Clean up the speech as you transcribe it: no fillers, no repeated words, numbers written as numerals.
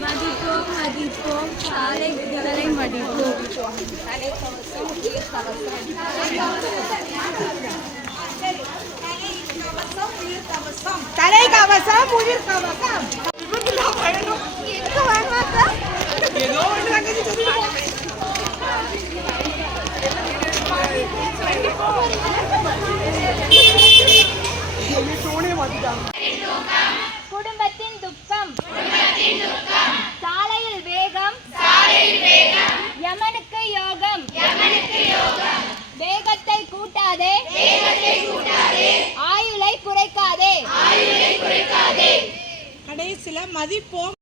மதிப்போம் மதிப்போம் சாலை விதிகளை மதிப்போம். தலைக்கவசம் உயிர் கவசம். குடும்பத்தின் துக்கம் சாலையில் வேகம் யமனுக்கு யோகம் வேகத்தை கூட்டாதே ஆயுளை குறைக்காதே. கடைசில மதிப்போம்